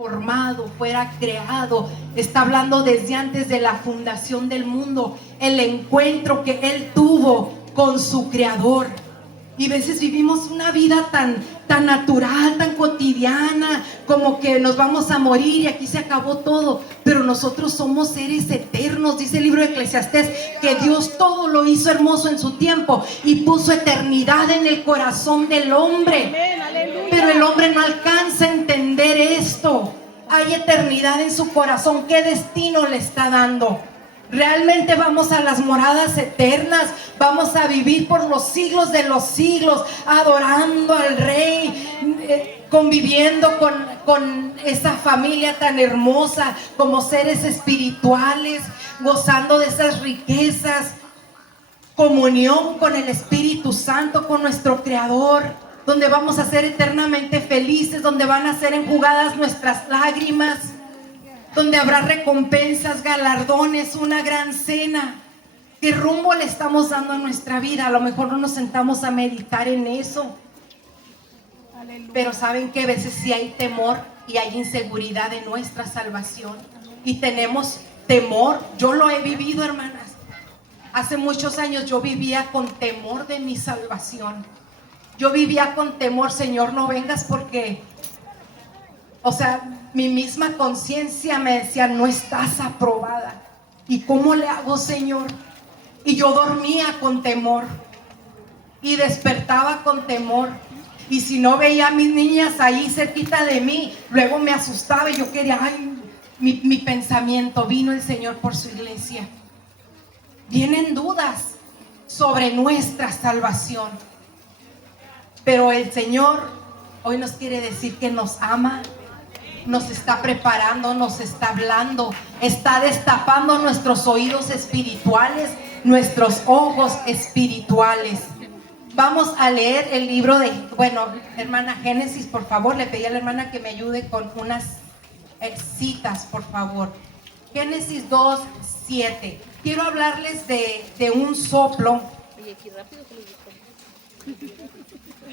formado, fuera creado. Está hablando desde antes de la fundación del mundo, el encuentro que Él tuvo con su Creador. Y a veces vivimos una vida tan natural, tan cotidiana, como que nos vamos a morir y aquí se acabó todo. Pero nosotros somos seres eternos. Dice el libro de Eclesiastés que Dios todo lo hizo hermoso en su tiempo y puso eternidad en el corazón del hombre. Pero el hombre no alcanza a entender esto. Hay eternidad en su corazón. ¿Qué destino le está dando? Realmente vamos a las moradas eternas, vamos a vivir por los siglos de los siglos, adorando al Rey, conviviendo con esa familia tan hermosa como seres espirituales, gozando de esas riquezas, comunión con el Espíritu Santo, con nuestro Creador, donde vamos a ser eternamente felices, donde van a ser enjugadas nuestras lágrimas, donde habrá recompensas, galardones, una gran cena. ¿Qué rumbo le estamos dando a nuestra vida? A lo mejor no nos sentamos a meditar en eso. Pero saben que a veces sí hay temor y hay inseguridad en nuestra salvación. Y tenemos temor. Yo lo he vivido, hermanas. Hace muchos años yo vivía con temor de mi salvación. Yo vivía con temor, Señor, no vengas porque... O sea, mi misma conciencia me decía, no estás aprobada. ¿Y cómo le hago, Señor? Y yo dormía con temor y despertaba con temor. Y si no veía a mis niñas ahí cerquita de mí, luego me asustaba y yo quería, mi pensamiento. Vino el Señor por su iglesia. Vienen dudas sobre nuestra salvación. Pero el Señor hoy nos quiere decir que nos ama. Nos está preparando, nos está hablando, está destapando nuestros oídos espirituales, nuestros ojos espirituales. Vamos a leer el libro de, hermana Génesis, por favor. Le pedí a la hermana que me ayude con unas citas, por favor. Génesis 2:7. Quiero hablarles de un soplo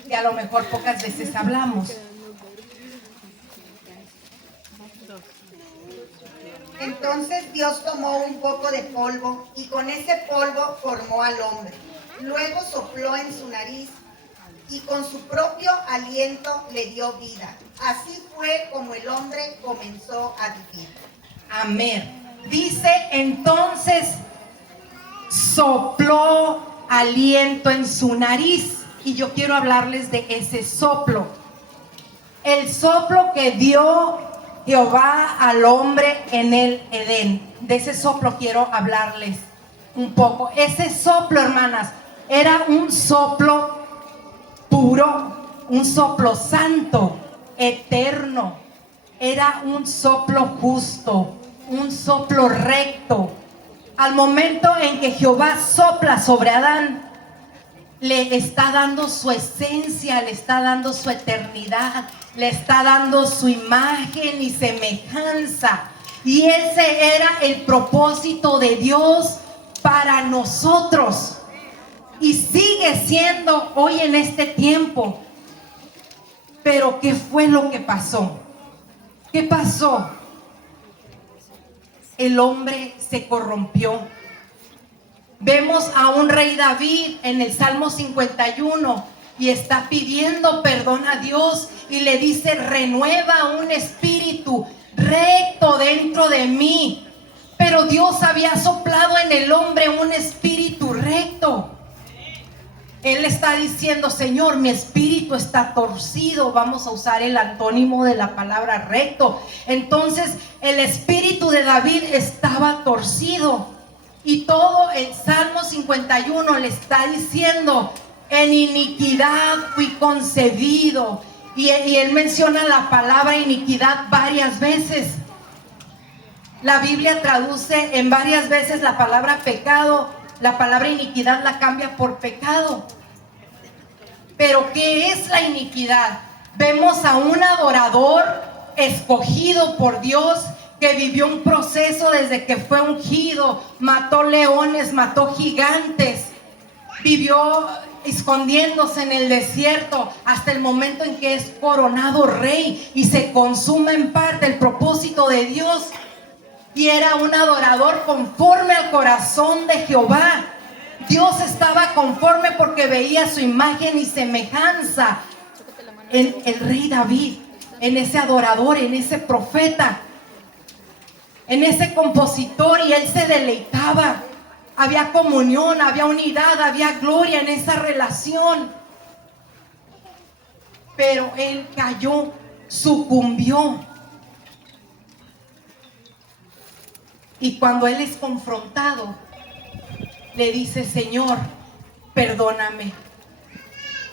que a lo mejor pocas veces hablamos. Entonces Dios tomó un poco de polvo y con ese polvo formó al hombre. Luego sopló en su nariz y con su propio aliento le dio vida. Así fue como el hombre comenzó a vivir. Amén. Dice entonces sopló aliento en su nariz. Y yo quiero hablarles de ese soplo. El soplo que dio Jehová al hombre en el Edén. De ese soplo quiero hablarles un poco. Ese soplo, hermanas, era un soplo puro, un soplo santo, eterno. Era un soplo justo, un soplo recto. Al momento en que Jehová sopla sobre Adán, le está dando su esencia, le está dando su eternidad, le está dando su imagen y semejanza. Y ese era el propósito de Dios para nosotros. Y sigue siendo hoy en este tiempo. Pero ¿qué fue lo que pasó? ¿Qué pasó? El hombre se corrompió. Vemos a un rey David en el Salmo 51 y está pidiendo perdón a Dios y le dice, renueva un espíritu recto dentro de mí. Pero Dios había soplado en el hombre un espíritu recto. Él está diciendo, Señor, mi espíritu está torcido. Vamos a usar el antónimo de la palabra recto. Entonces el espíritu de David estaba torcido. Y todo el Salmo 51 le está diciendo, en iniquidad fui concebido. Y él menciona la palabra iniquidad varias veces. La Biblia traduce en varias veces la palabra pecado. La palabra iniquidad la cambia por pecado. Pero ¿qué es la iniquidad? Vemos a un adorador escogido por Dios, que vivió un proceso desde que fue ungido, mató leones, mató gigantes, vivió escondiéndose en el desierto hasta el momento en que es coronado rey y se consuma en parte el propósito de Dios. Y era un adorador conforme al corazón de Jehová. Dios estaba conforme porque veía su imagen y semejanza en el rey David, en ese adorador, en ese profeta, en ese compositor, y él se deleitaba. Había comunión, había unidad, había gloria en esa relación. Pero él cayó, sucumbió. Y cuando él es confrontado, le dice: Señor, perdóname.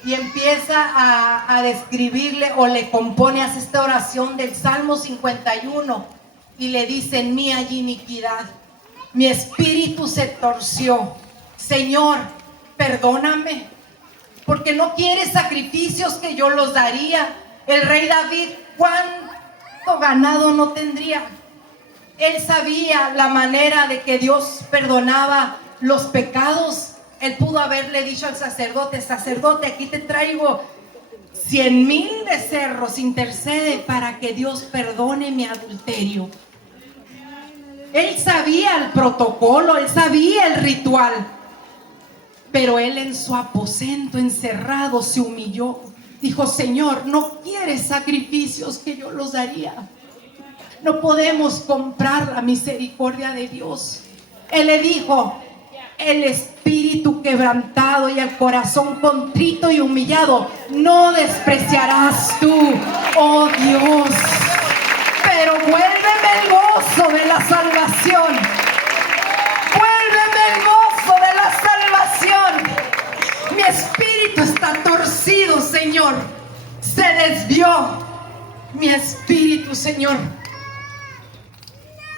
Y empieza a describirle, o le compone, hace esta oración del Salmo 51 y le dice: en mí hay iniquidad, mi espíritu se torció. Señor, perdóname, porque no quieres sacrificios que yo los daría. El rey David, ¿cuánto ganado no tendría? Él sabía la manera de que Dios perdonaba los pecados. Él pudo haberle dicho al sacerdote: sacerdote, aquí te traigo 100,000 becerros, intercede para que Dios perdone mi adulterio. Él sabía el protocolo, él sabía el ritual, pero él en su aposento encerrado se humilló. Dijo: Señor, no quieres sacrificios que yo los daría. No podemos comprar la misericordia de Dios. Él le dijo: el espíritu quebrantado y el corazón contrito y humillado no despreciarás tú, oh Dios. Pero vuélveme el gozo de la salvación. Vuélveme el gozo de la salvación. Mi espíritu está torcido, Señor. Se desvió mi espíritu, Señor.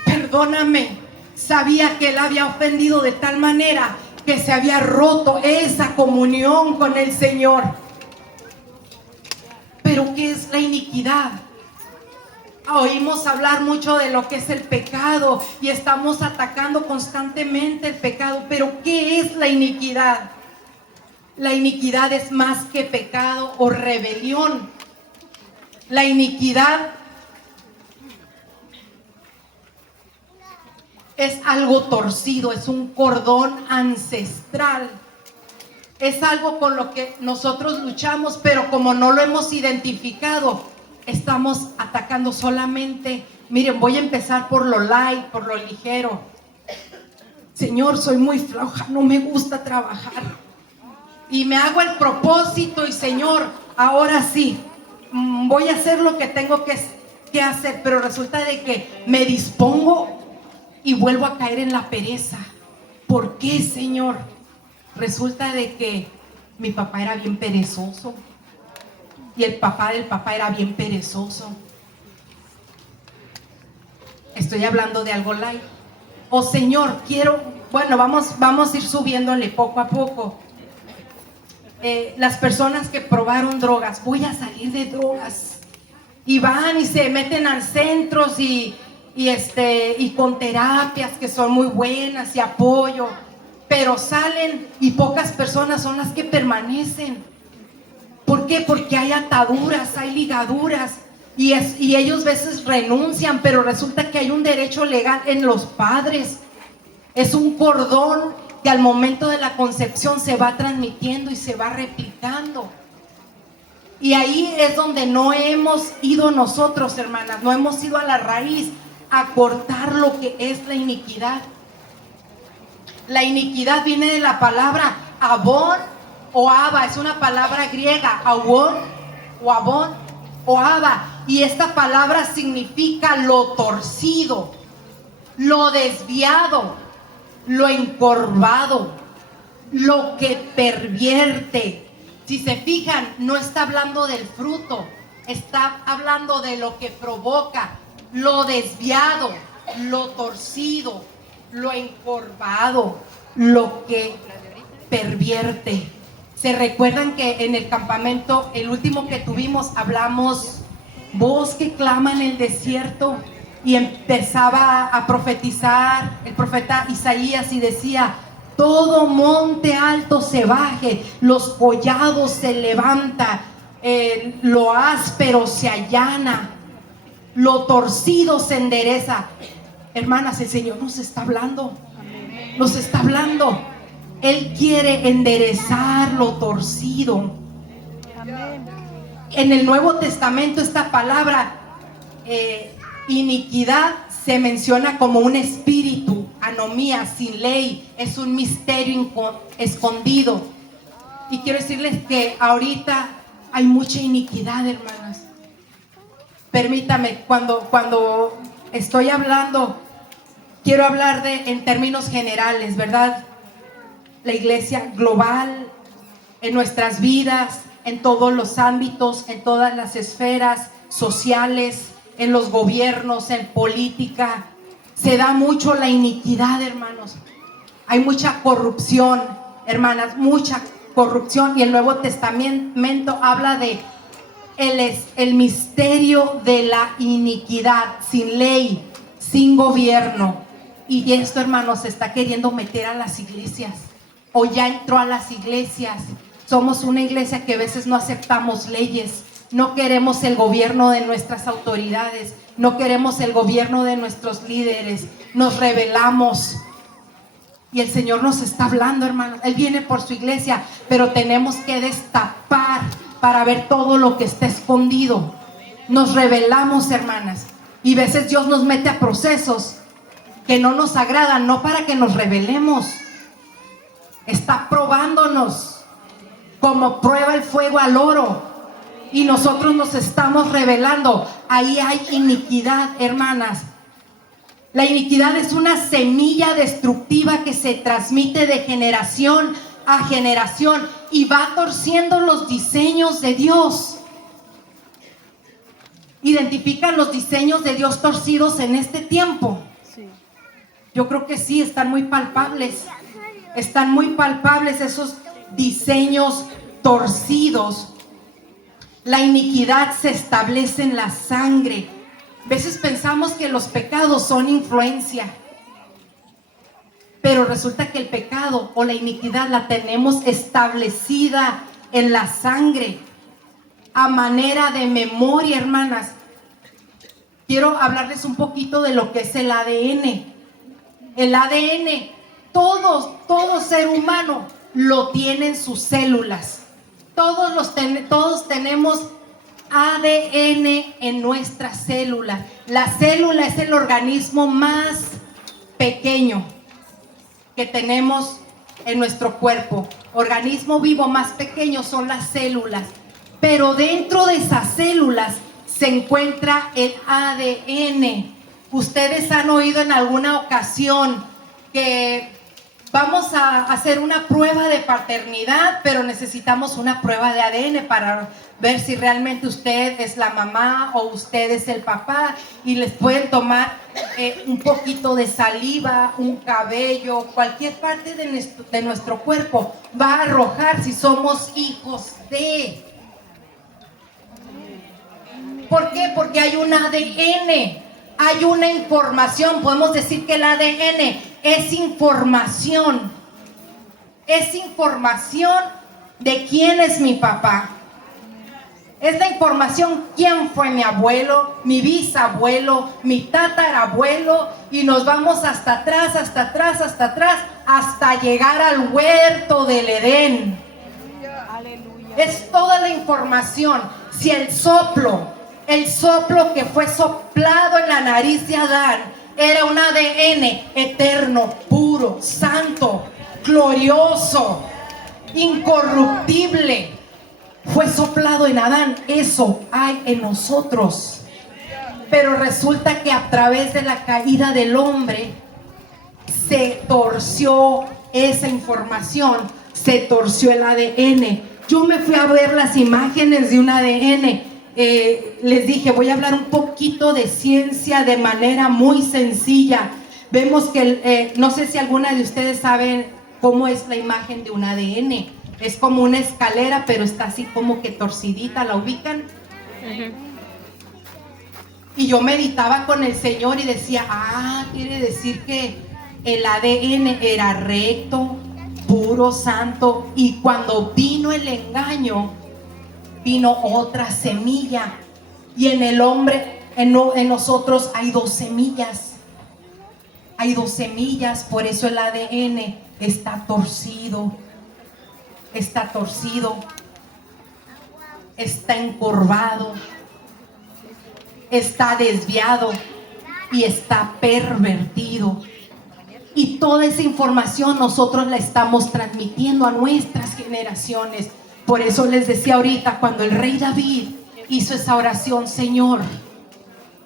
Perdóname. Sabía que él había ofendido de tal manera que se había roto esa comunión con el Señor. Pero ¿qué es la iniquidad? Oímos hablar mucho de lo que es el pecado y estamos atacando constantemente el pecado. Pero ¿qué es la iniquidad? La iniquidad es más que pecado o rebelión. La iniquidad es algo torcido, es un cordón ancestral. Es algo con lo que nosotros luchamos, pero como no lo hemos identificado, estamos atacando solamente. Miren, voy a empezar por lo light, por lo ligero. Señor, soy muy floja, no me gusta trabajar. Y me hago el propósito y Señor, ahora sí, voy a hacer lo que tengo que hacer, pero resulta de que me dispongo y vuelvo a caer en la pereza. ¿Por qué, Señor? Resulta de que mi papá era bien perezoso y el papá del papá era bien perezoso. Estoy hablando de algo light. Oh Señor, vamos a ir subiéndole poco a poco. Las personas que probaron drogas, voy a salir de drogas, y van y se meten a centros y con terapias que son muy buenas y apoyo, pero salen y pocas personas son las que permanecen. ¿Por qué? Porque hay ataduras, hay ligaduras, y ellos a veces renuncian, pero resulta que hay un derecho legal en los padres. Es un cordón que al momento de la concepción se va transmitiendo y se va replicando. Y ahí es donde no hemos ido nosotros, hermanas, no hemos ido a la raíz a cortar lo que es la iniquidad. La iniquidad viene de la palabra abón o aba, es una palabra griega, abón o aba, y esta palabra significa lo torcido, lo desviado, lo encorvado, lo que pervierte. Si se fijan, no está hablando del fruto, está hablando de lo que provoca. Lo desviado, lo torcido, lo encorvado, lo que pervierte. ¿Se recuerdan que en el campamento, el último que tuvimos, hablamos voz que clama en el desierto? Y empezaba a profetizar el profeta Isaías y decía: todo monte alto se baje, los collados se levanta, lo áspero se allana, lo torcido se endereza. Hermanas, el Señor nos está hablando, nos está hablando. Él quiere enderezar lo torcido. En el Nuevo Testamento esta palabra iniquidad se menciona como un espíritu, anomía, sin ley, es un misterio escondido. Y quiero decirles que ahorita hay mucha iniquidad, hermanas. Permítame, cuando estoy hablando, quiero hablar en términos generales, ¿verdad? La iglesia global, en nuestras vidas, en todos los ámbitos, en todas las esferas sociales, en los gobiernos, en política. Se da mucho la iniquidad, hermanos. Hay mucha corrupción, hermanas, mucha corrupción. Y el Nuevo Testamento habla de el misterio de la iniquidad, sin ley, sin gobierno. Y esto, hermanos, se está queriendo meter a las iglesias, o ya entró a las iglesias. Somos una iglesia que a veces no aceptamos leyes, no queremos el gobierno de nuestras autoridades, no queremos el gobierno de nuestros líderes, nos rebelamos. Y el Señor nos está hablando, hermanos. Él viene por su iglesia, pero tenemos que destapar para ver todo lo que está escondido. Nos rebelamos, hermanas, y a veces Dios nos mete a procesos que no nos agradan, no para que nos rebelemos. Está probándonos como prueba el fuego al oro, y nosotros nos estamos rebelando. Ahí hay iniquidad, hermanas. La iniquidad es una semilla destructiva que se transmite de generación a generación y va torciendo los diseños de Dios. ¿Identifican los diseños de Dios torcidos en este tiempo? Yo creo que sí, están muy palpables. Están muy palpables esos diseños torcidos. La iniquidad se establece en la sangre. A veces pensamos que los pecados son influencia, pero resulta que el pecado o la iniquidad la tenemos establecida en la sangre a manera de memoria, hermanas. Quiero hablarles un poquito de lo que es el ADN. El ADN, todo ser humano lo tiene en sus células. Todos tenemos ADN en nuestras células. La célula es el organismo más pequeño que tenemos en nuestro cuerpo. Organismo vivo más pequeño son las células, pero dentro de esas células se encuentra el ADN. Ustedes han oído en alguna ocasión que vamos a hacer una prueba de paternidad, pero necesitamos una prueba de ADN para ver si realmente usted es la mamá o usted es el papá, y les pueden tomar un poquito de saliva, un cabello, cualquier parte de nuestro cuerpo va a arrojar si somos hijos de. ¿Por qué? Porque hay un ADN, hay una información. Podemos decir que el ADN es información de quién es mi papá. Es la información quién fue mi abuelo, mi bisabuelo, mi tatarabuelo, y nos vamos hasta atrás, hasta llegar al huerto del Edén. Es toda la información. Si el soplo que fue soplado en la nariz de Adán era un ADN eterno, puro, santo, glorioso, incorruptible, fue soplado en Adán, eso hay en nosotros. Pero resulta que a través de la caída del hombre se torció esa información, se torció el ADN. Yo me fui a ver las imágenes de un ADN. Les dije, voy a hablar un poquito de ciencia de manera muy sencilla. Vemos que, no sé si alguna de ustedes saben cómo es la imagen de un ADN. Es como una escalera, pero está así como que torcidita, ¿la ubican? Y yo meditaba con el Señor y decía, quiere decir que el ADN era recto, puro, santo, y cuando vino el engaño, vino otra semilla. Y en el hombre, en nosotros hay dos semillas. Hay dos semillas, por eso el ADN está torcido. Está torcido. Está encorvado. Está desviado. Y está pervertido. Y toda esa información nosotros la estamos transmitiendo a nuestras generaciones. Por eso les decía ahorita, cuando el rey David hizo esa oración: Señor,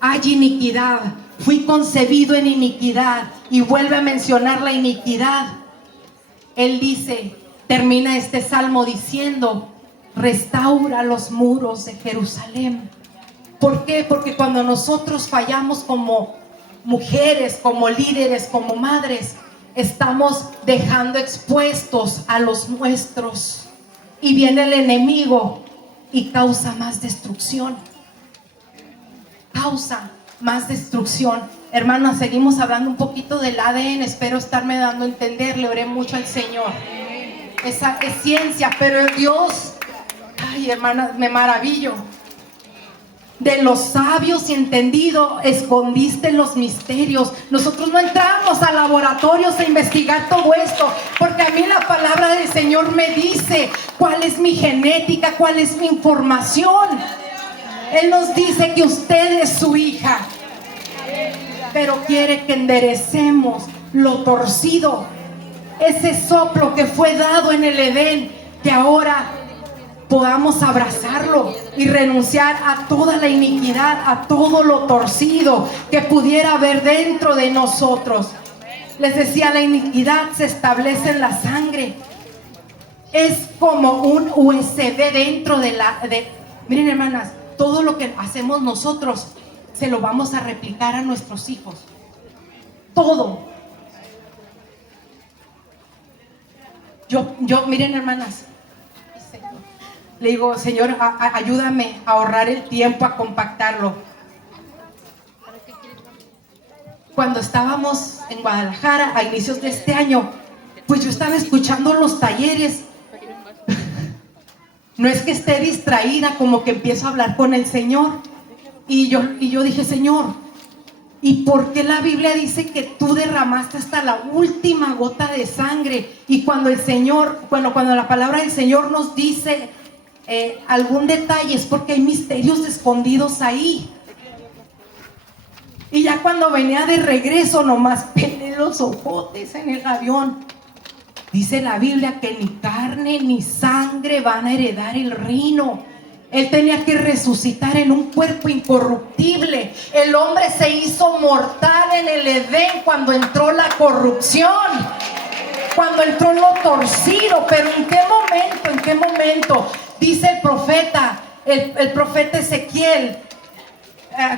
hay iniquidad, fui concebido en iniquidad, y vuelve a mencionar la iniquidad. Él dice, termina este salmo diciendo: restaura los muros de Jerusalén. ¿Por qué? Porque cuando nosotros fallamos como mujeres, como líderes, como madres, estamos dejando expuestos a los nuestros, y viene el enemigo y causa más destrucción. Causa más destrucción. Hermanos, seguimos hablando un poquito del ADN. Espero estarme dando a entender. Le oré mucho al Señor. Esa es ciencia, pero Dios, ay, hermanas, me maravillo. De los sabios y entendidos escondiste los misterios. Nosotros no entramos a laboratorios a investigar todo esto, porque a mí la palabra del Señor me dice cuál es mi genética, cuál es mi información. Él nos dice que usted es su hija, pero quiere que enderecemos lo torcido. Ese soplo que fue dado en el Edén, que ahora podamos abrazarlo y renunciar a toda la iniquidad, a todo lo torcido que pudiera haber dentro de nosotros. Les decía, la iniquidad se establece en la sangre. Es como un USB dentro miren, hermanas, todo lo que hacemos nosotros se lo vamos a replicar a nuestros hijos. Todo. Miren, hermanas, le digo, Señor, ayúdame a ahorrar el tiempo, a compactarlo. Cuando estábamos en Guadalajara a inicios de este año, pues yo estaba escuchando los talleres. No es que esté distraída, como que empiezo a hablar con el Señor. Y yo dije, Señor, ¿y por qué la Biblia dice que tú derramaste hasta la última gota de sangre? Y cuando cuando la palabra del Señor nos dice algún detalle, es porque hay misterios escondidos ahí. Y ya cuando venía de regreso, nomás pelé los ojotes en el avión. Dice la Biblia que ni carne ni sangre van a heredar el reino. Él tenía que resucitar en un cuerpo incorruptible. El hombre se hizo mortal en el Edén cuando entró la corrupción, cuando entró lo torcido. Pero ¿en qué momento? Dice el profeta, el profeta Ezequiel.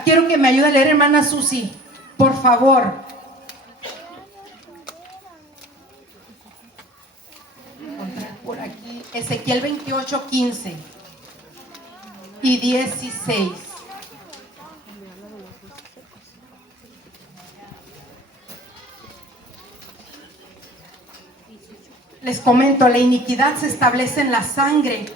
Quiero que me ayude a leer, hermana Susi, por favor. Por aquí, Ezequiel 28:15 y 16. Les comento, la iniquidad se establece en la sangre,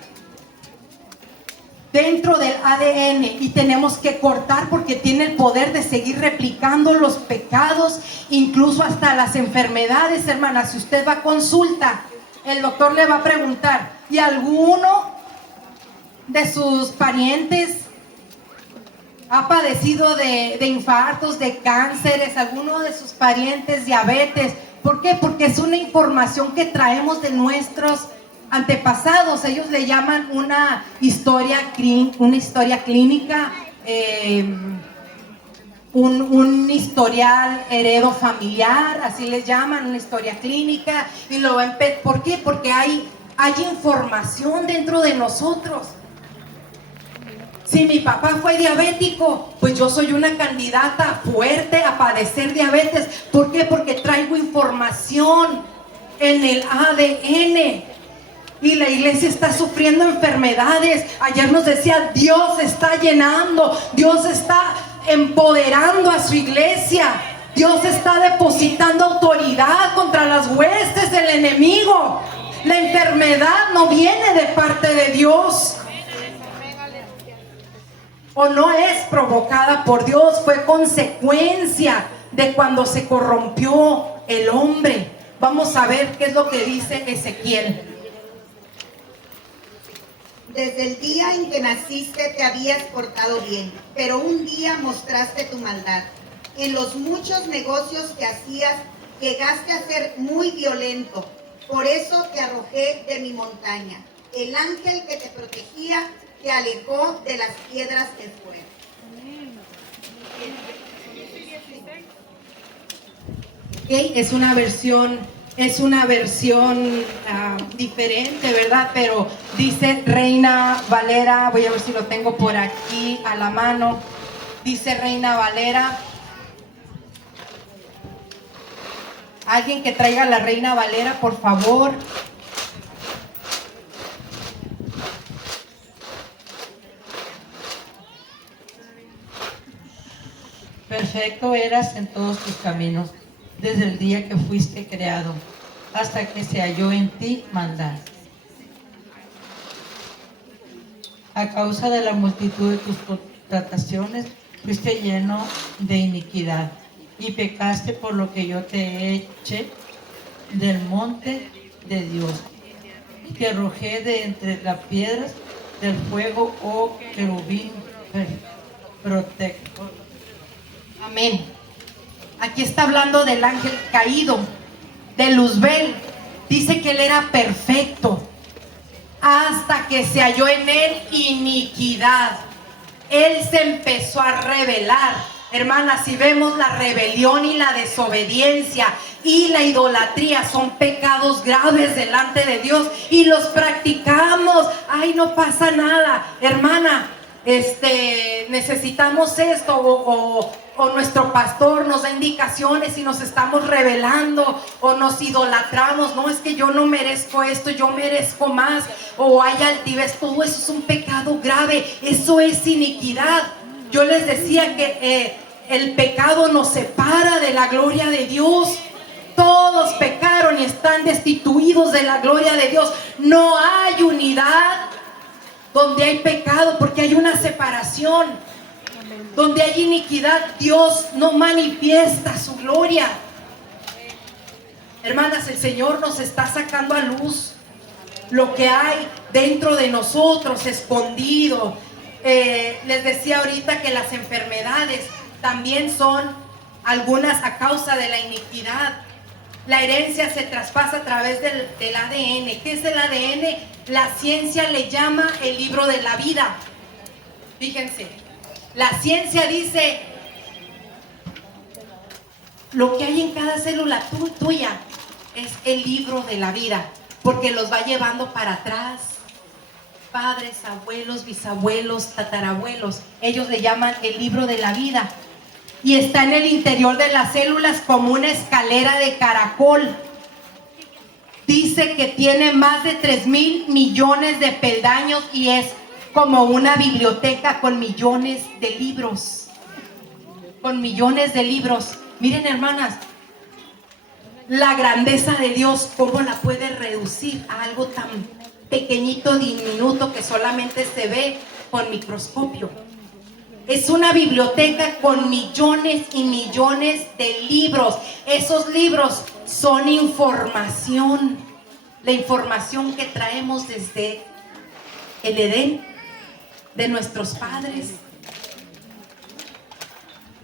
dentro del ADN, y tenemos que cortar porque tiene el poder de seguir replicando los pecados, incluso hasta las enfermedades, hermanas. Si usted va a consulta, el doctor le va a preguntar, ¿y alguno de sus parientes ha padecido de infartos, de cánceres? ¿Alguno de sus parientes diabetes? ¿Por qué? Porque es una información que traemos de nuestros antepasados. Ellos le llaman una historia clínica, un historial heredo familiar, así les llaman, una historia clínica. Y ¿por qué? Porque hay información dentro de nosotros. Si mi papá fue diabético, pues yo soy una candidata fuerte a padecer diabetes. ¿Por qué? Porque traigo información en el ADN. Y la iglesia está sufriendo enfermedades. Ayer nos decía, Dios está llenando, Dios está empoderando a su iglesia. Dios está depositando autoridad contra las huestes del enemigo. La enfermedad no viene de parte de Dios. O no es provocada por Dios, fue consecuencia de cuando se corrompió el hombre. Vamos a ver qué es lo que dice Ezequiel. Desde el día en que naciste te habías portado bien, pero un día mostraste tu maldad. En los muchos negocios que hacías, llegaste a ser muy violento. Por eso te arrojé de mi montaña. El ángel que te protegía te alejó de las piedras de fuego. Okay, es una versión diferente, ¿verdad? Pero dice Reina Valera, voy a ver si lo tengo por aquí a la mano. Dice Reina Valera. Alguien que traiga la Reina Valera, por favor. Perfecto eras en todos tus caminos, desde el día que fuiste creado, hasta que se halló en ti maldad. A causa de la multitud de tus contrataciones, fuiste lleno de iniquidad, y pecaste por lo que yo te eché del monte de Dios. Y te arrojé de entre las piedras del fuego, oh querubín protector. Amén. Aquí está hablando del ángel caído, de Luzbel. Dice que él era perfecto hasta que se halló en él iniquidad. Él se empezó a rebelar. Hermanas, si vemos la rebelión y la desobediencia y la idolatría son pecados graves delante de Dios y los practicamos. Ay, no pasa nada, hermana. Necesitamos esto o nuestro pastor nos da indicaciones y nos estamos rebelando o nos idolatramos. No, es que yo no merezco esto, yo merezco más, o hay altivez. Todo eso es un pecado grave, eso es iniquidad. Yo les decía que el pecado nos separa de la gloria de Dios. Todos pecaron y están destituidos de la gloria de Dios. No hay unidad donde hay pecado, porque hay una separación. Donde hay iniquidad, Dios no manifiesta su gloria. Hermanas, el Señor nos está sacando a luz lo que hay dentro de nosotros, escondido. Les decía ahorita que las enfermedades también son algunas a causa de la iniquidad. La herencia se traspasa a través del ADN. ¿Qué es el ADN? La ciencia le llama el libro de la vida. Fíjense, la ciencia dice lo que hay en cada célula tuya es el libro de la vida, porque los va llevando para atrás. Padres, abuelos, bisabuelos, tatarabuelos, ellos le llaman el libro de la vida. Y está en el interior de las células como una escalera de caracol. Dice que tiene más de 3,000 millones de peldaños y es como una biblioteca con millones de libros. Con millones de libros. Miren, hermanas, la grandeza de Dios, cómo la puede reducir a algo tan pequeñito, diminuto, que solamente se ve con microscopio. Es una biblioteca con millones y millones de libros. Esos libros son información. La información que traemos desde el Edén, de nuestros padres.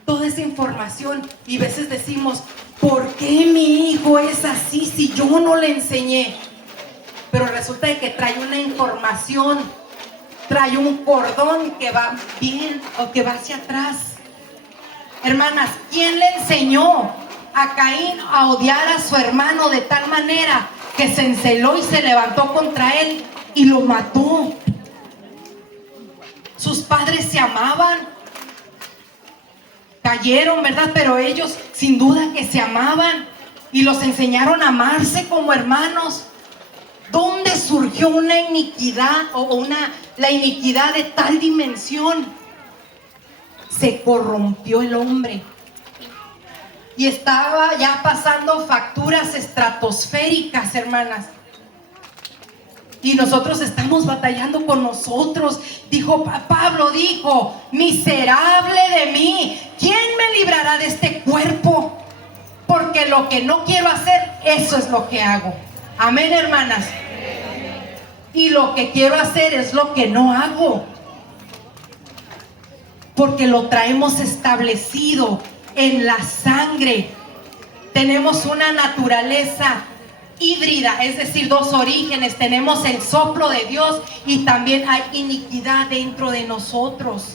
Toda esa información. Y a veces decimos, ¿por qué mi hijo es así si yo no le enseñé? Pero resulta de que trae una información. Trae un cordón que va bien o que va hacia atrás. Hermanas, ¿quién le enseñó a Caín a odiar a su hermano de tal manera que se enceló y se levantó contra él y lo mató? Sus padres se amaban, cayeron, ¿verdad? Pero ellos sin duda que se amaban y los enseñaron a amarse como hermanos. ¿Dónde surgió una iniquidad la iniquidad de tal dimensión? Se corrompió el hombre y estaba ya pasando facturas estratosféricas, hermanas. Y nosotros estamos batallando con nosotros. Pablo dijo, miserable de mí, ¿quién me librará de este cuerpo? Porque lo que no quiero hacer, eso es lo que hago. Amén, hermanas. Y lo que quiero hacer es lo que no hago. Porque lo traemos establecido en la sangre. Tenemos una naturaleza híbrida, es decir, dos orígenes. Tenemos el soplo de Dios y también hay iniquidad dentro de nosotros.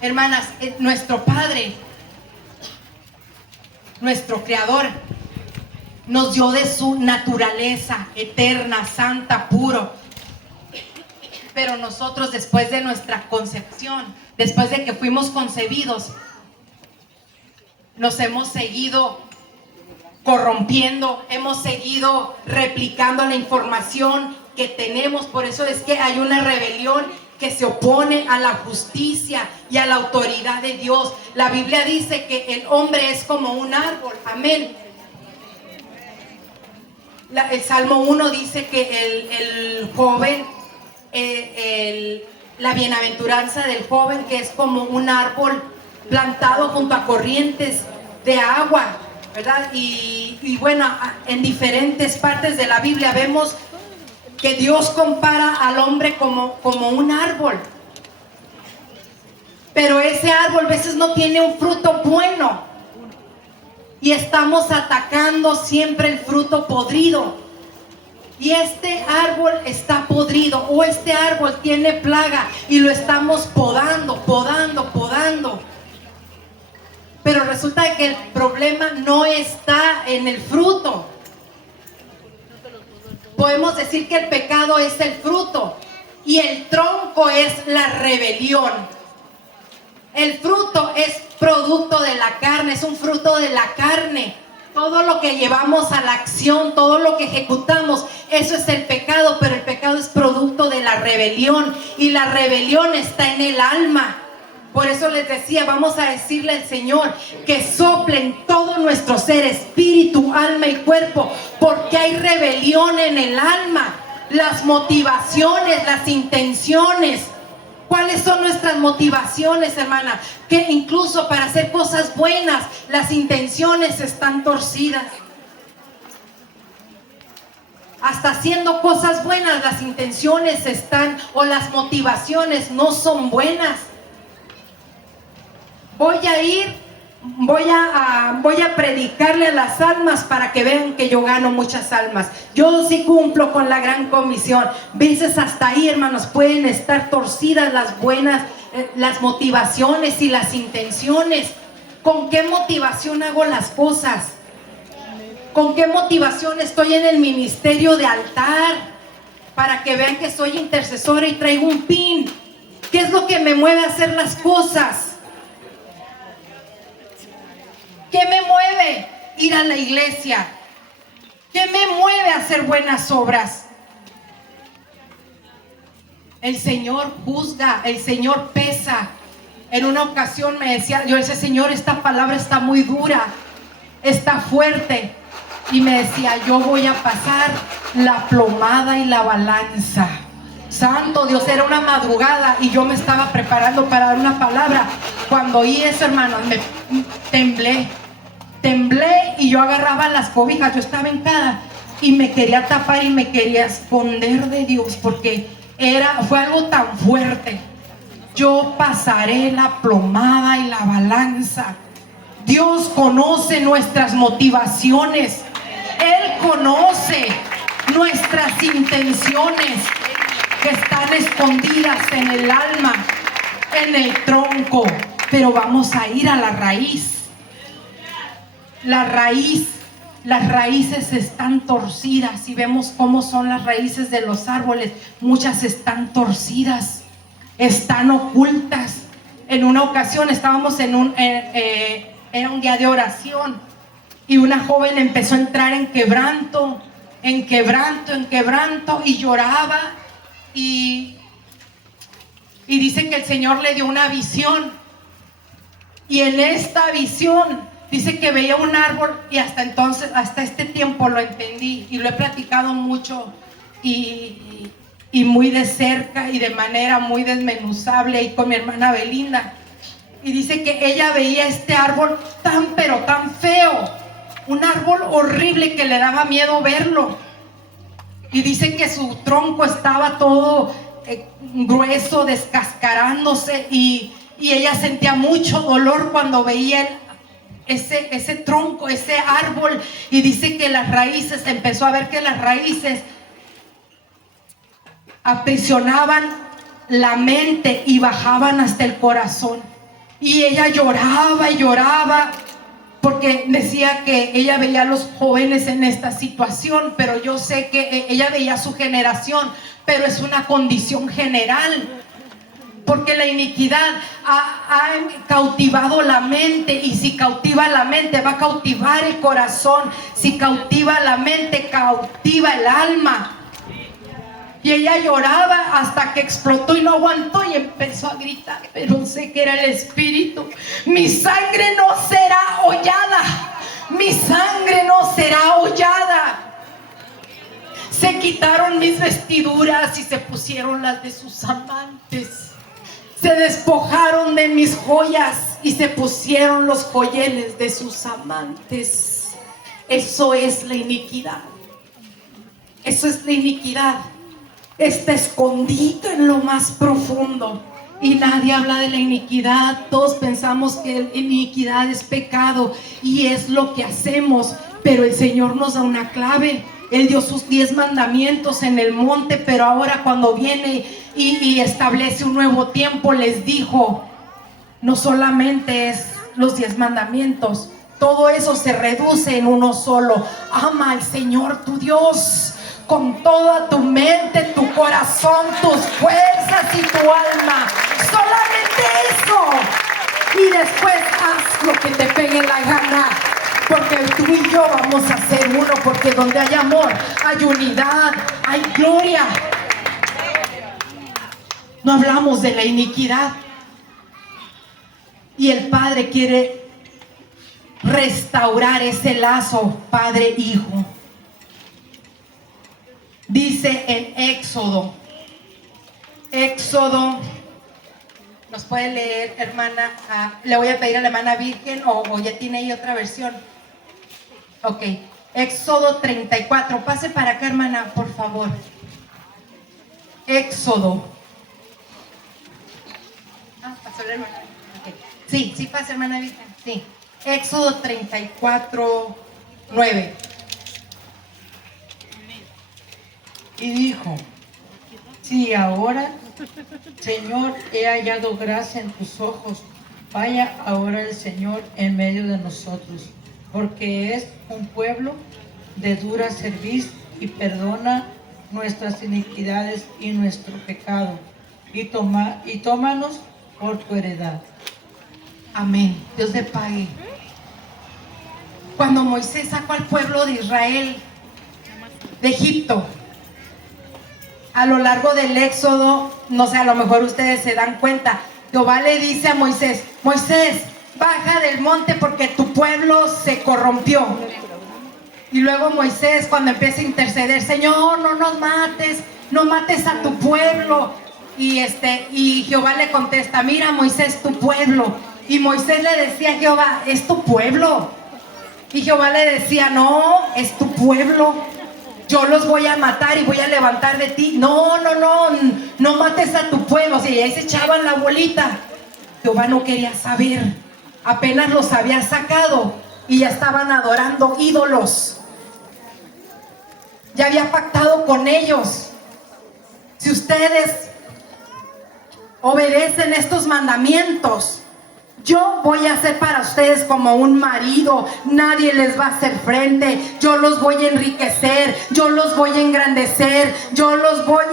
Hermanas, nuestro Padre, nuestro Creador, nos dio de su naturaleza eterna, santa, puro. Pero nosotros, después de nuestra concepción, después de que fuimos concebidos, nos hemos seguido corrompiendo, hemos seguido replicando la información que tenemos. Por eso es que hay una rebelión que se opone a la justicia y a la autoridad de Dios. La Biblia dice que el hombre es como un árbol. Amén. El Salmo 1 dice que el joven, la bienaventuranza del joven, que es como un árbol plantado junto a corrientes de agua, ¿verdad? Y bueno, en diferentes partes de la Biblia vemos que Dios compara al hombre como un árbol. Pero ese árbol a veces no tiene un fruto bueno. Y estamos atacando siempre el fruto podrido. Y este árbol está podrido, o este árbol tiene plaga y lo estamos podando. Pero resulta que el problema no está en el fruto. Podemos decir que el pecado es el fruto y el tronco es la rebelión. El fruto es producto de la carne, es un fruto de la carne. Todo lo que llevamos a la acción, todo lo que ejecutamos, eso es el pecado, pero el pecado es producto de la rebelión y la rebelión está en el alma. Por eso les decía, vamos a decirle al Señor que sople en todo nuestro ser, espíritu, alma y cuerpo, porque hay rebelión en el alma. Las motivaciones, las intenciones. ¿Cuáles son nuestras motivaciones, hermana? Que incluso para hacer cosas buenas, las intenciones están torcidas. Hasta haciendo cosas buenas, las intenciones están, o las motivaciones no son buenas. Voy a predicarle a las almas para que vean que yo gano muchas almas. Yo sí cumplo con la gran comisión. A veces hasta ahí, hermanos, pueden estar torcidas las buenas, las motivaciones y las intenciones. ¿Con qué motivación hago las cosas? ¿Con qué motivación estoy en el ministerio de altar? Para que vean que soy intercesora y traigo un pin. ¿Qué es lo que me mueve a hacer las cosas? ¿Qué me mueve? Ir a la iglesia. ¿Qué me mueve a hacer buenas obras? El Señor juzga, el Señor pesa. En una ocasión me decía, yo decía, Señor, esta palabra está muy dura, está fuerte. Y me decía, yo voy a pasar la plomada y la balanza. Santo Dios, era una madrugada y yo me estaba preparando para dar una palabra. Cuando oí eso, hermanos, me temblé y yo agarraba las cobijas. Yo estaba hincada y me quería tapar y me quería esconder de Dios porque fue algo tan fuerte. Yo pasaré la plomada y la balanza. Dios conoce nuestras motivaciones. Él conoce nuestras intenciones que están escondidas en el alma, en el tronco. Pero vamos a ir a la raíz. Las raíces están torcidas y vemos cómo son las raíces de los árboles. Muchas están torcidas, están ocultas. En una ocasión estábamos era un día de oración y una joven empezó a entrar en quebranto y lloraba y dice que el Señor le dio una visión y en esta visión dice que veía un árbol y hasta este tiempo lo entendí y lo he platicado mucho y muy de cerca y de manera muy desmenuzable y con mi hermana Belinda. Y dice que ella veía este árbol tan pero tan feo, un árbol horrible que le daba miedo verlo. Y dice que su tronco estaba todo grueso, descascarándose, y ella sentía mucho dolor cuando veía ese tronco, ese árbol. Y dice que las raíces, empezó a ver que las raíces aprisionaban la mente y bajaban hasta el corazón. Y ella lloraba y lloraba porque decía que ella veía a los jóvenes en esta situación, pero yo sé que ella veía su generación, pero es una condición general, porque la iniquidad ha cautivado la mente, y si cautiva la mente va a cautivar el corazón, si cautiva la mente cautiva el alma. Y ella lloraba hasta que explotó y no aguantó y empezó a gritar, pero sé que era el Espíritu. Mi sangre no será hollada, mi sangre no será hollada. Se quitaron mis vestiduras y se pusieron las de sus amantes. Se despojaron de mis joyas y se pusieron los joyeles de sus amantes. Eso es la iniquidad. Eso es la iniquidad. Está escondido en lo más profundo y nadie habla de la iniquidad. Todos pensamos que la iniquidad es pecado y es lo que hacemos, pero el Señor nos da una clave. Él dio sus 10 mandamientos en el monte, pero ahora cuando viene y establece un nuevo tiempo, les dijo, no solamente es los 10 mandamientos, todo eso se reduce en uno solo: ama al Señor tu Dios con toda tu mente, tu corazón, tus fuerzas y tu alma. Solamente eso. Y después haz lo que te pegue la gana, porque tú y yo vamos a ser uno, porque donde hay amor, hay unidad, hay gloria. No hablamos de la iniquidad. Y el Padre quiere restaurar ese lazo padre-hijo. Dice en Éxodo, ¿nos puede leer, hermana? Le voy a pedir a la hermana Virgen, o ya tiene ahí otra versión. Ok, Éxodo 34, pase para acá, hermana, por favor. Éxodo. Pasó la hermana. Okay. Sí, pase, hermana Virgen, sí. Éxodo 34, 9. Y dijo: si ahora, Señor, he hallado gracia en tus ojos, vaya ahora el Señor en medio de nosotros, porque es un pueblo de dura cerviz y perdona nuestras iniquidades y nuestro pecado, y tómanos por tu heredad. Amén. Dios te pague. Cuando Moisés sacó al pueblo de Israel de Egipto, a lo largo del Éxodo, no sé, a lo mejor ustedes se dan cuenta, Jehová le dice a Moisés: Moisés, baja del monte porque tu pueblo se corrompió. Y luego Moisés, cuando empieza a interceder: Señor, no nos mates, no mates a tu pueblo. Y Jehová le contesta: mira, Moisés, tu pueblo. Y Moisés le decía a Jehová: es tu pueblo. Y Jehová le decía: no, es tu pueblo. Yo los voy a matar y voy a levantar de ti. No mates a tu pueblo. O sea, y ahí se echaban la bolita. Jehová no quería saber. Apenas los había sacado y ya estaban adorando ídolos. Ya había pactado con ellos. Si ustedes obedecen estos mandamientos, yo voy a ser para ustedes como un marido. Nadie les va a hacer frente. Yo los voy a enriquecer, yo los voy a engrandecer,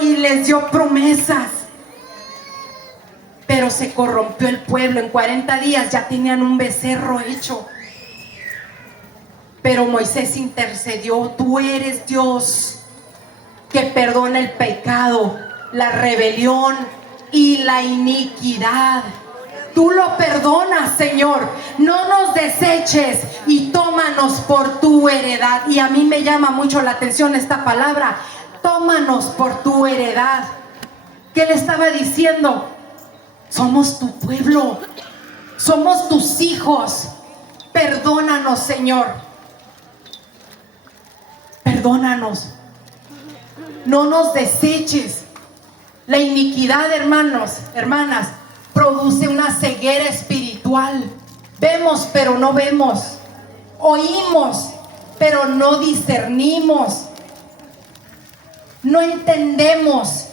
y les dio promesas. Pero se corrompió el pueblo. En 40 días ya tenían un becerro hecho. Pero Moisés intercedió: tú eres Dios que perdona el pecado, la rebelión y la iniquidad. Tú lo perdonas, Señor. No nos deseches y tómanos por tu heredad. Y a mí me llama mucho la atención esta palabra: tómanos por tu heredad. ¿Qué le estaba diciendo? Somos tu pueblo, somos tus hijos. Perdónanos, Señor. Perdónanos. No nos deseches. La iniquidad, hermanos, hermanas, produce una ceguera espiritual. Vemos, pero no vemos. Oímos, pero no discernimos. No entendemos.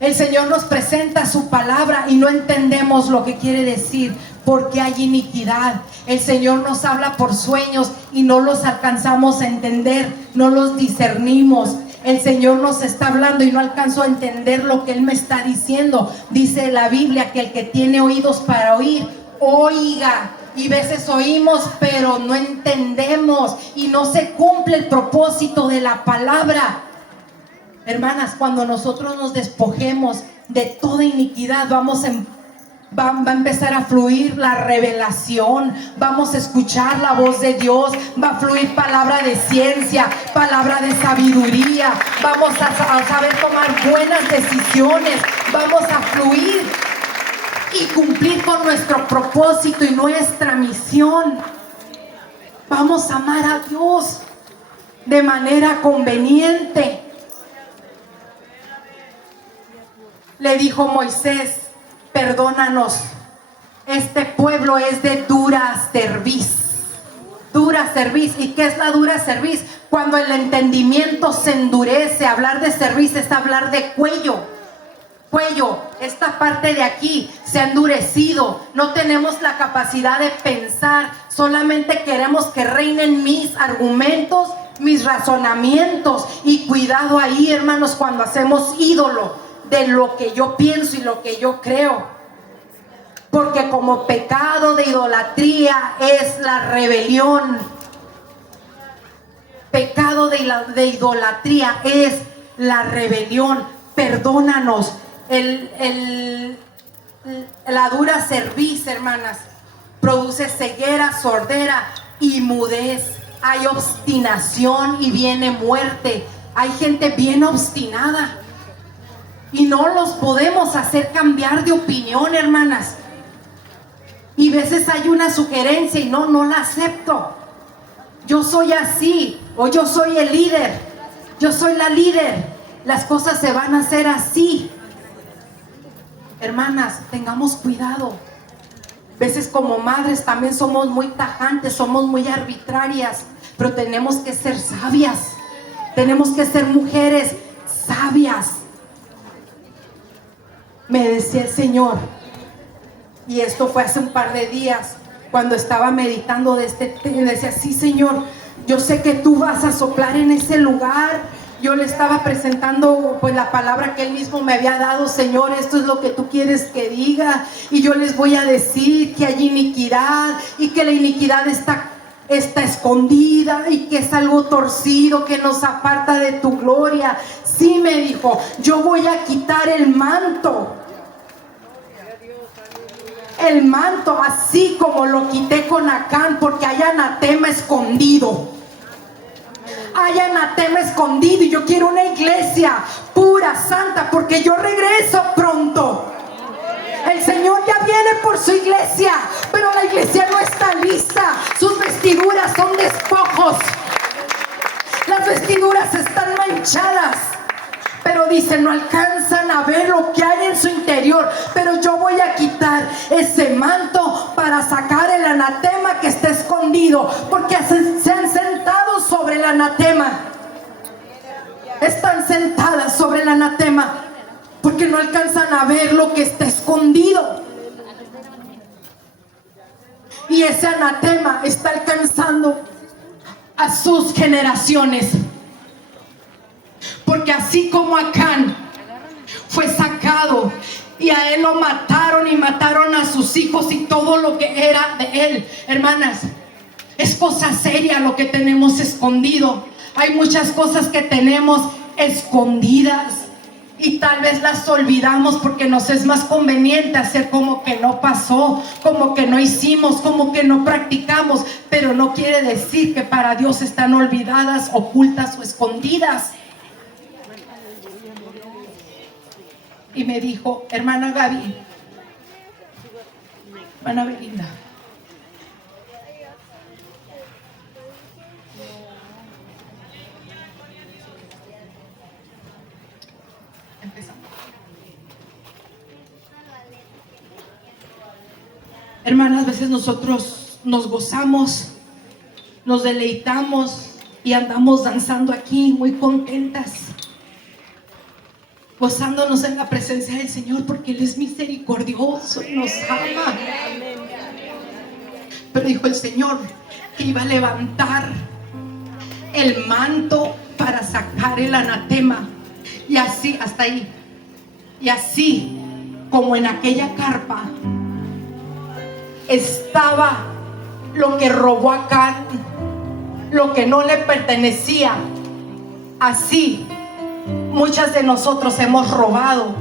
El Señor nos presenta su palabra y no entendemos lo que quiere decir, porque hay iniquidad. El Señor nos habla por sueños y no los alcanzamos a entender, no los discernimos. El Señor nos está hablando y no alcanzo a entender lo que Él me está diciendo. Dice la Biblia que el que tiene oídos para oír, oiga. Y veces oímos, pero no entendemos y no se cumple el propósito de la palabra. Hermanas, cuando nosotros nos despojemos de toda iniquidad, va a empezar a fluir la revelación. Vamos a escuchar la voz de Dios. Va a fluir palabra de ciencia, palabra de sabiduría. Vamos a saber tomar buenas decisiones. Vamos a fluir y cumplir con nuestro propósito y nuestra misión. Vamos a amar a Dios de manera conveniente. Le dijo Moisés: perdónanos, este pueblo es de dura cerviz. Dura cerviz. ¿Y qué es la dura cerviz? Cuando el entendimiento se endurece. Hablar de cerviz es hablar de cuello. Cuello, esta parte de aquí se ha endurecido. No tenemos la capacidad de pensar. Solamente queremos que reinen mis argumentos, mis razonamientos. Y cuidado ahí, hermanos, cuando hacemos ídolo de lo que yo pienso y lo que yo creo. Porque como pecado de idolatría es la rebelión. Pecado de idolatría es la rebelión. Perdónanos. La dura cerviz, hermanas, produce ceguera, sordera y mudez. Hay obstinación y viene muerte. Hay gente bien obstinada y no los podemos hacer cambiar de opinión, hermanas. Y a veces hay una sugerencia y no la acepto. Yo soy así, o yo soy el líder, yo soy la líder. Las cosas se van a hacer así. Hermanas, tengamos cuidado. A veces como madres también somos muy tajantes, somos muy arbitrarias, pero tenemos que ser sabias. Tenemos que ser mujeres sabias. Me decía el Señor, y esto fue hace un par de días, cuando estaba meditando de este tema, decía: sí, Señor, yo sé que tú vas a soplar en ese lugar. Yo le estaba presentando pues la palabra que Él mismo me había dado. Señor, esto es lo que tú quieres que diga, y yo les voy a decir que hay iniquidad y que la iniquidad está escondida y que es algo torcido que nos aparta de tu gloria. Sí, me dijo, yo voy a quitar el manto, así como lo quité con Acán, porque hay anatema escondido. Hay anatema escondido, y yo quiero una iglesia pura, santa, porque yo regreso pronto. El Señor ya viene por su iglesia, pero la iglesia no está lista. Sus vestiduras son despojos. Las vestiduras están manchadas, pero dicen, no alcanzan a ver lo que hay en su interior. Pero yo voy a quitar ese manto para sacar el anatema que está escondido, porque se han sentado sobre el anatema. Están sentadas sobre el anatema porque no alcanzan a ver lo que está escondido. Y ese anatema está alcanzando a sus generaciones. Porque así como Acán fue sacado y a él lo mataron y mataron a sus hijos y todo lo que era de él, hermanas, es cosa seria lo que tenemos escondido. Hay muchas cosas que tenemos escondidas y tal vez las olvidamos porque nos es más conveniente hacer como que no pasó, como que no hicimos, como que no practicamos. Pero no quiere decir que para Dios están olvidadas, ocultas o escondidas. y me dijo: hermana Gaby, hermana Belinda, empezamos. Hermanas, a veces nosotros nos gozamos, nos deleitamos y andamos danzando aquí muy contentas, gozándonos en la presencia del Señor, porque Él es misericordioso y nos ama. Pero dijo el Señor que iba a levantar el manto para sacar el anatema. Y así, hasta ahí. Y así como en aquella carpa estaba lo que robó Acán, lo que no le pertenecía, así muchas de nosotros hemos robado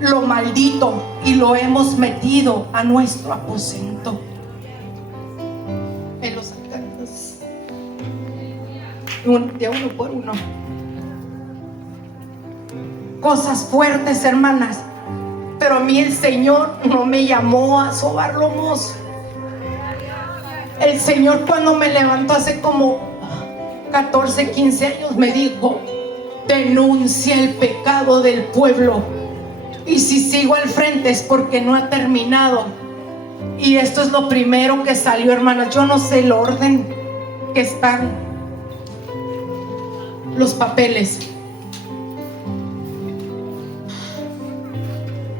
lo maldito y lo hemos metido a nuestro aposento. En los altares, de uno por uno. Cosas fuertes, hermanas. Pero a mí el Señor no me llamó a sobar lomos. El Señor, cuando me levantó hace como 14, 15 años, me dijo: denuncia el pecado del pueblo, y si sigo al frente es porque no ha terminado. Y esto es lo primero que salió, hermanas. Yo no sé el orden que están los papeles.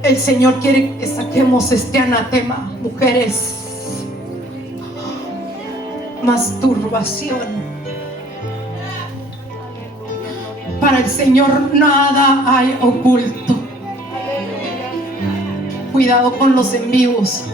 El Señor quiere que saquemos este anatema, mujeres. Masturbación. Para el Señor nada hay oculto. Cuidado con los en vivos.